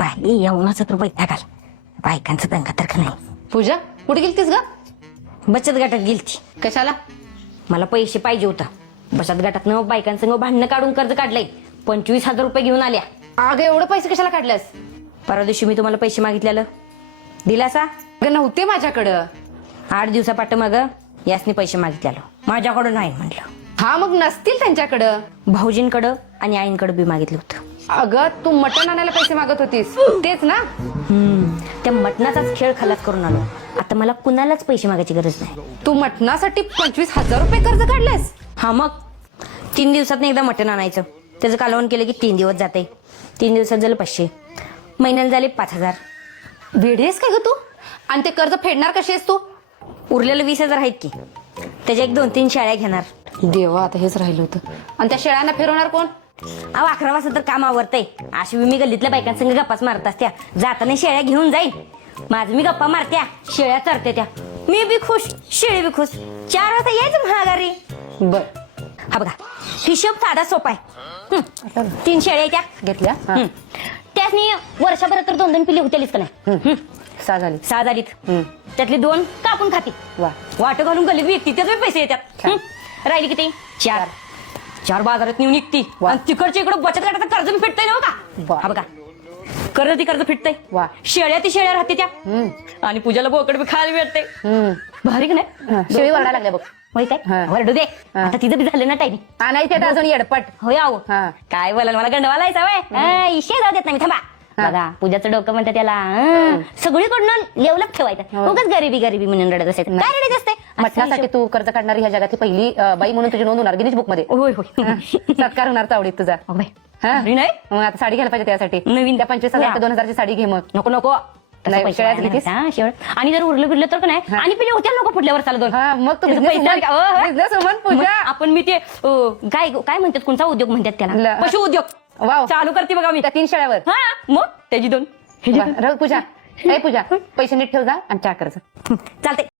बाई येऊनच तर वैताग आला. बायकांचं दंगा तर नाही. पूजा कुठे गेलतीस ग? बचत गटात गेलती. कशाला? मला पैसे पाहिजे होता. बचत गटातनं बायकांसंग भांडणं काढून कर्ज काढलंय. 25,000 रुपये घेऊन आल्या. अगं एवढे पैसे कशाला काढलेस? परवा दिवशी मी तुम्हाला पैसे मागितलेलं दिलासा. अगं नव्हते माझ्याकडं. 8 दिवसापाठ मग यासनी पैसे मागितलेलं. माझ्याकडून नाही म्हटलं. हा मग नसतील त्यांच्याकडं. भाऊजींकडं आणि आईंकडं बी मागितलं होतं. अगं तू मटण आणायला पैसे मागत होतीस तेच ना? त्या मटणाचाच खेळ खलास करून आलो. आता मला कुणालाच पैसे मागायची गरज नाही. तू मटणासाठी 25,000 रुपये कर्ज काढलेस? हा मग 3 दिवसात एकदा मटण आणायचं. त्याचं कालवण केलं की 3 दिवस जाते. 3 दिवसात झालं 500. महिन्याला झाले 5,000. वेडी आहेस काय ग तू? आणि ते कर्ज फेडणार कशी आहेस तू? उरलेलं 20,000 आहेत की. त्याच्या 1-2-3 शाळ्या घेणार. देवा आता हेच राहिलं होतं. आणि त्या शेळ्यांना फिरवणार कोण? 11 वाजता तर काम आवरतंय. अशी मी गल्लीतल्या बायकांसंग गप्पाच मारत असत्या. जाताना शेळ्या घेऊन जाईन. माझं मी गप्पा मारत्या, शेळ्या चरते त्या. मी बी खुश, शेळी बी खुश. 4 वाजता यायचं महागारी. बर हा बघा हिशोब साधा सोपा आहे. 3 शेळ्या त्या घेतल्या. त्यासनी वर्षभरात तर 2-2 पिल्ली होतेलीच का नाही. 6 झाली. 6 झालीत. त्यातली 2 कापून खाती. वा वाट घालून गल्लीत विकती. त्याच पैसे येतात. राहिली किती? 4 बाजारात नेऊन निघती. आणि तिकडच्या इकडे बचत गटाचं कर्ज बी फिटतंय ना बघा. हा बघा कर्ज ती कर्ज फिटतंय. वा. शेळ्या ती शेळ्या राहते त्या. आणि पूजाला बोकड बी खायला मिळते. भारी का नाही? शेळी वरडायला लागल्या बघ. होय काय? वरडू दे. आता तिचं बी झालं ना टाईम. आणायचे आता अजून येडपट. होय आहो. काय बोलाल मला गंडवाला सवय. इशे जाऊ देत नाही. थांबा बघा पूजाचं डोकं म्हणतं त्याला सगळीकडनं लेवलच ठेवायचं. उगाच गरिबी म्हणून रडत असायचं. काय रडत असते? मटणासाठी तू कर्ज काढणारी ह्या जगातली पहिली बाई म्हणून तुझी नोंद होणार गिनीज बुक मध्ये. होय होय. सत्कार होणार चावडीत तुझा. नाही मग आता साडी घ्यायला पाहिजे त्यासाठी. नवीन त्या 25,000 ते 2,000ची साडी घे मग. नको नको. नाही, शेळ्याच घेतीस? आणि जर उरलं बिरलं तर का नाही आणि पिले होत्या नको पुढल्यावर चालत. मग तू बिझनेस पूजा. आपण मी ते काय म्हणतात कोणता उद्योग म्हणतात त्याला? पशु उद्योग वाव चालू करते बघा मी. त्या 3 शेळ्यावर. हा मग त्याची 2. पूजा. पूजा पैसे नीट ठेव जा आणि चहा कर. चालते.